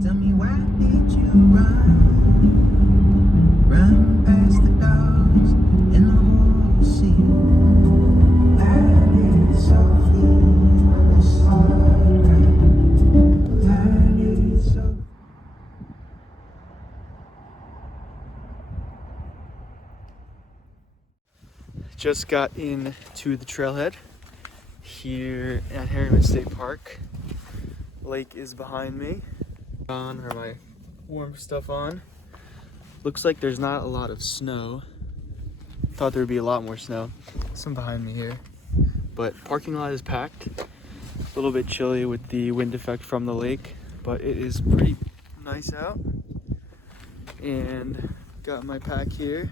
Tell me, why did you run past the dogs in the whole sea? Landed softly on the side track. Landed so. Just got into the trailhead here at Harriman State Park. Lake is behind me. Or my warm stuff on. Looks like there's not a lot of snow. Thought there would be a lot more snow. Some behind me here. But parking lot is packed. A little bit chilly with the wind effect from the lake, but it is pretty nice out. And got my pack here.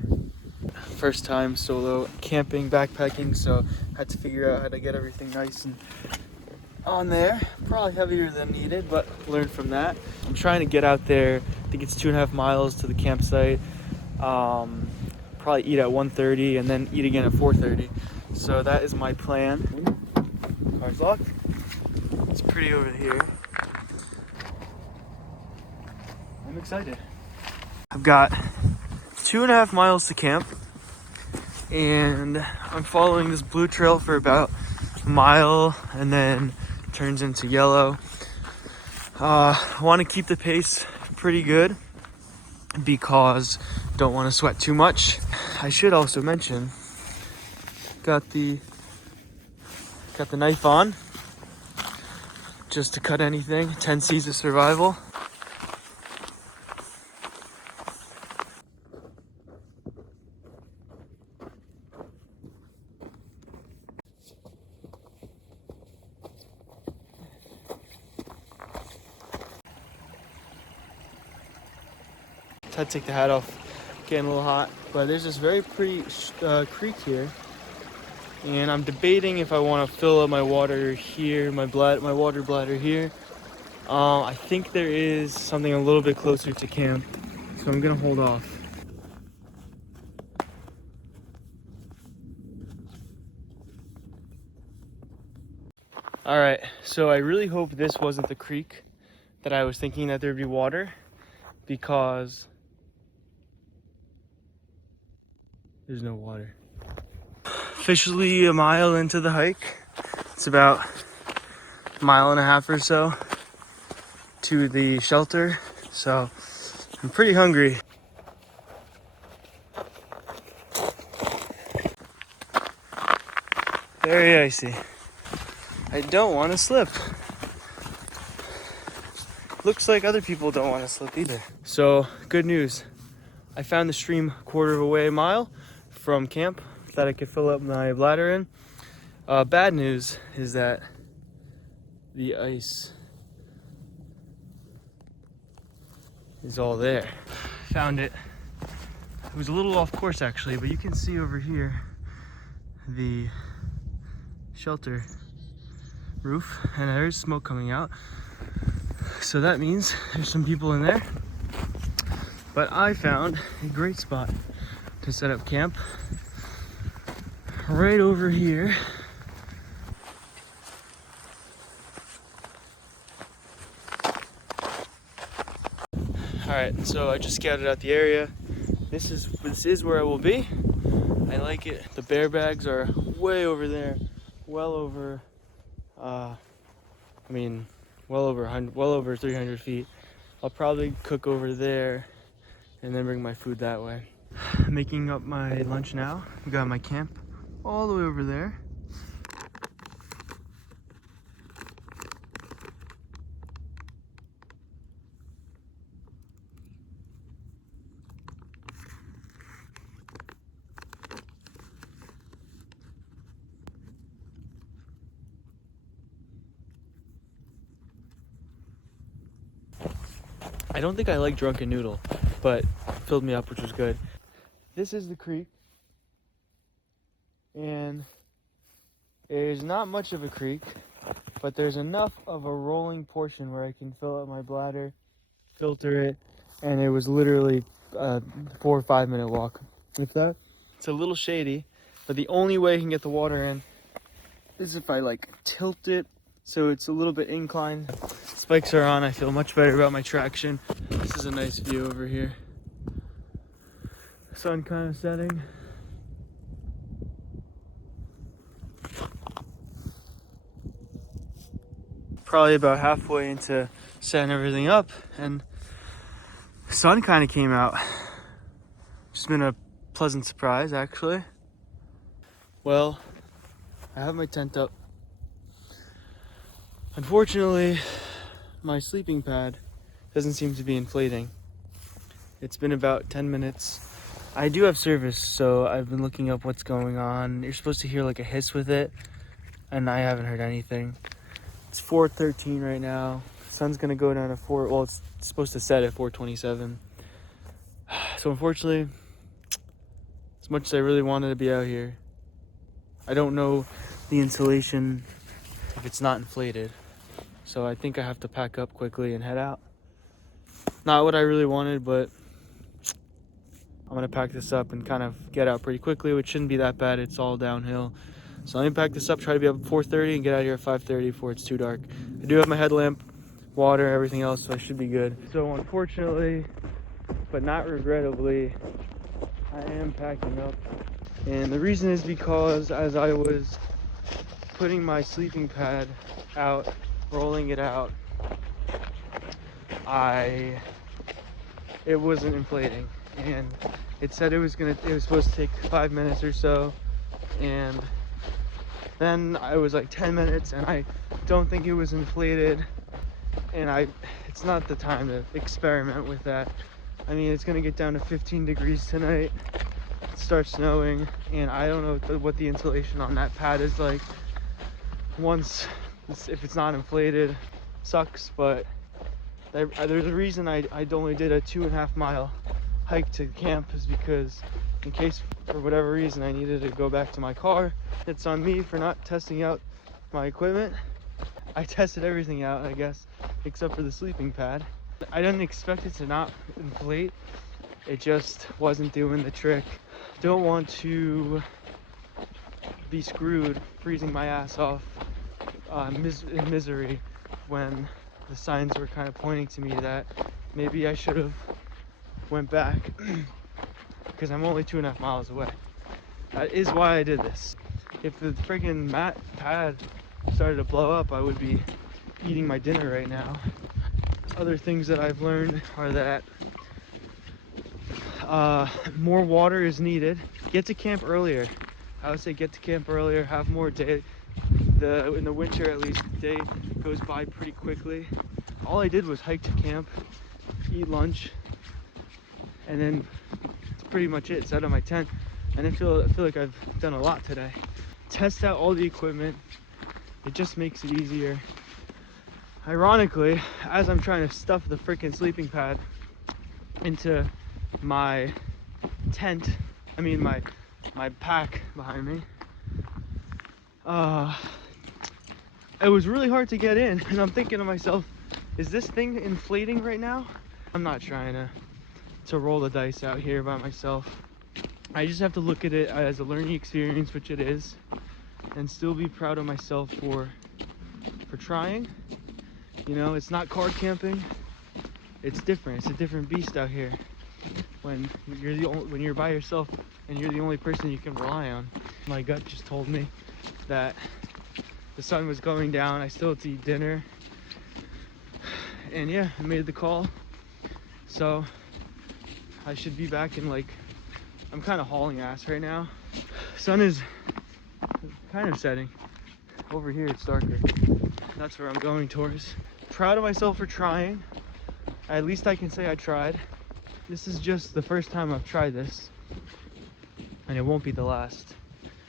First time solo camping, backpacking, so had to figure out how to get everything nice and on there. Probably heavier than needed, but learned from that. I'm trying to get out there. I think it's 2.5 miles to the campsite. Probably eat at 1:30 and then eat again at 4:30. So that is my plan. Car's locked. It's pretty over here. I'm excited. I've got 2.5 miles to camp, and I'm following this blue trail for about a mile and then turns into yellow. I want to keep the pace pretty good because don't want to sweat too much. I should also mention, got the knife on just to cut anything. 10 C's of survival. Had to take the hat off, getting a little hot, but there's this very pretty creek here, and I'm debating if I want to fill up my water here, my water bladder here. I think there is something a little bit closer to camp, so I'm gonna hold off. All right, so I really hope this wasn't the creek that I was thinking that there'd be water, because there's no water. Officially a mile into the hike. It's about a mile and a half or so to the shelter. So I'm pretty hungry. Very icy. I don't want to slip. Looks like other people don't want to slip either. So good news. I found the stream quarter of a mile from camp that I could fill up my bladder in. Bad news is that the ice is all there. Found it. It was a little off course actually, but you can see over here the shelter roof, and there's smoke coming out. So that means there's some people in there. But I found a great spot to set up camp right over here. All right, so I just scouted out the area. This is where I will be. I like it. The bear bags are way over there, well over, well over 300 feet. I'll probably cook over there and then bring my food that way. Making up my lunch now. We got my camp all the way over there. I don't think I like Drunken Noodle, but filled me up, which was good. This is the creek, and there's not much of a creek, but there's enough of a rolling portion where I can fill up my bladder, filter it, and it was literally a 4 or 5 minute walk, if that. It's a little shady, but the only way I can get the water in is if I like tilt it so it's a little bit inclined. Spikes are on. I feel much better about my traction. This is a nice view over here. Sun kind of setting. Probably about halfway into setting everything up, and the sun kind of came out. It's been a pleasant surprise, actually. Well, I have my tent up. Unfortunately, my sleeping pad doesn't seem to be inflating. It's been about 10 minutes. I do have service, so I've been looking up what's going on. You're supposed to hear like a hiss with it, and I haven't heard anything. It's 4:13 right now. Sun's gonna go down to it's supposed to set at 4:27. So unfortunately, as much as I really wanted to be out here, I don't know the insulation if it's not inflated. So I think I have to pack up quickly and head out. Not what I really wanted, but I'm gonna pack this up and kind of get out pretty quickly, which shouldn't be that bad. It's all downhill. So let me pack this up, try to be up at 4:30 and get out of here at 5:30 before it's too dark. I do have my headlamp, water, everything else, so I should be good. So unfortunately, but not regrettably, I am packing up. And the reason is because as I was putting my sleeping pad out, rolling it out, it wasn't inflating, and it said it was supposed to take 5 minutes or so, and then I was like 10 minutes and I don't think it was inflated, and it's not the time to experiment with that. I mean, it's gonna get down to 15 degrees tonight. It starts snowing, and I don't know what the insulation on that pad is like. If it's not inflated, sucks, but there's a reason I only did a 2.5 mile hike to camp, is because in case for whatever reason I needed to go back to my car. It's on me for not testing out my equipment. I tested everything out, I guess, except for the sleeping pad. I didn't expect it to not inflate. It just wasn't doing the trick. Don't want to be screwed, freezing my ass off in misery when the signs were kind of pointing to me that maybe I should have went back because I'm only 2.5 miles away. That is why I did this. If the freaking pad started to blow up, I would be eating my dinner right now. Other things that I've learned are that more water is needed. Get to camp earlier. I would say get to camp earlier, have more day. In the winter, at least, the day goes by pretty quickly. All I did was hike to camp, eat lunch, and then that's pretty much it. Set up my tent, and I feel like I've done a lot today. Test out all the equipment. It just makes it easier. Ironically, as I'm trying to stuff the freaking sleeping pad into my tent, my pack behind me, it was really hard to get in, and I'm thinking to myself, is this thing inflating right now? I'm not trying to roll the dice out here by myself. I just have to look at it as a learning experience, which it is, and still be proud of myself for trying. You know, it's not car camping. It's different. It's a different beast out here when you're by yourself and you're the only person you can rely on. My gut just told me that the sun was going down. I still had to eat dinner, and yeah, I made the call. So I should be back in I'm kind of hauling ass right now. Sun is kind of setting. Over here it's darker. That's where I'm going towards. Proud of myself for trying. At least I can say I tried. This is just the first time I've tried this, and it won't be the last.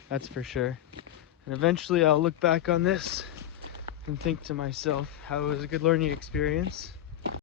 That's for sure. And eventually I'll look back on this and think to myself how it was a good learning experience.